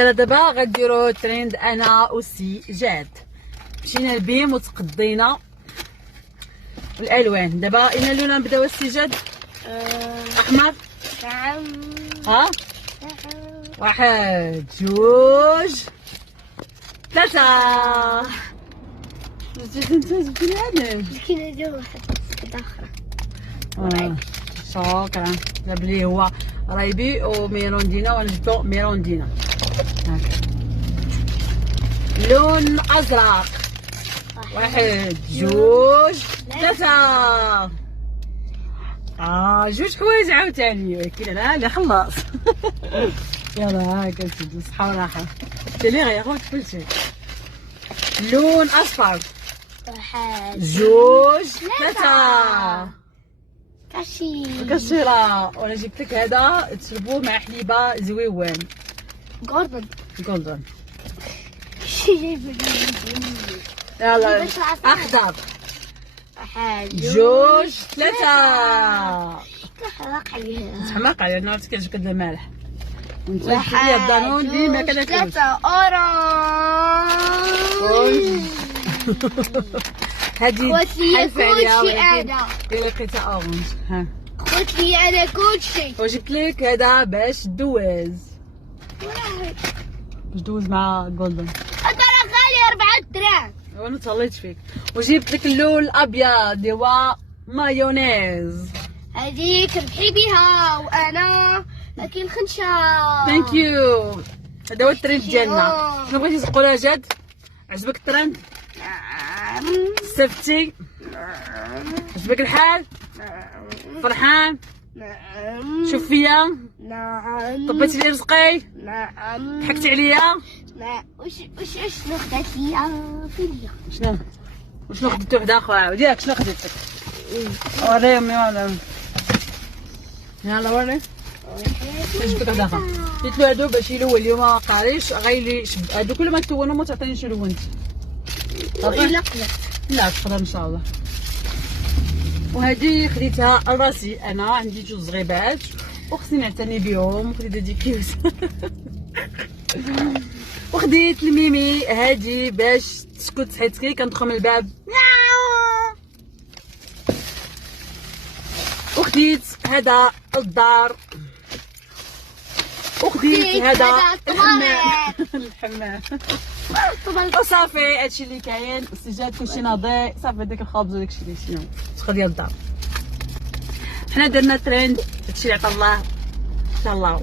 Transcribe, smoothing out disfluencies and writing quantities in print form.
دابا غنديرو تريند انا وسي جاد. مشينا لبيم وتقضينا الالوان. دابا اين اللون نبداو السي جاد؟ احمر. نعم. ها واحد جوج ثلاثة. زيد انت جبتي هذا. كاين ندير واحد اخرى. شكرا. جاب لي هو رايبي وميروندينا وانا جبتو ميروندينا. هاكا لون ازرق. واحد جوج ثلاثة. جوج حوايج عاوتاني، ولكن انا اللي خلاص. يلا هاكا نسد الصحة والراحة. اللي غياخد كلشي. لون اصفر. واحد جوج ثلاثة. كاشي. وانا جبت لك هذا تشربوه مع حليبه زويوان جولدن. شي جايب يلا اخضر. واحد جوج ثلاثة. تحرق عليها. تحماق على النار كيعجبك هذا المالح. وانت جبت لي الدانون اللي ما كناكلوش. ثلاثة اورانج. هادي خواتي حلفة عليها كلشي ولكن انا. الا لقيتها اورانج. ها خواتي انا كلشي. وجبت لك هذا باش دوز مع جولدن. هذا راه غالي 4 دراهم. وانا تهليت فيك. وجبت لك اللون الابيض اللي هو مايونيز. هذيك ربحي بها وانا لكن خنشه. ثانك يو. هذا هو الترند ديالنا. شنو بغيتي تقولها جد؟ عجبك الترند؟ نعم. استفدتي؟ عجبك الحال؟ فرحان؟ نعم. شوف فيا؟ نعم. طبيتي لي رزقي؟ نعم. ضحكتي عليا؟ نعم. شنو خدات ليا فيا؟ شنو خديتو حدا خويا؟ وديك شنو خديتك؟ وريهم يلا وري. عجبك هذا اخا؟ قلت له هادو باش يلون اليوم ما قاريش غيلي هادو كل ما تلونهم ما تعطينيش لونت. الا قلت لا تقدر ان شاء الله. وهذه خديتها لراسي، انا عندي جوج صغيبات وخصني نعتني بهم. خديت هادي كيوت. وخديت لميمي هادي باش تسكت حيت كي كندخل من الباب. وخديت هذا الدار. وخديت هذا الحمام. وصافي هادشي اللي كاين. السجاد كلشي ناضي صافي. داك الخبز وداكشي اللي شنو تدخل ديال الدار. حنا درنا ترند. هادشي اللي عطا الله ان شاء الله.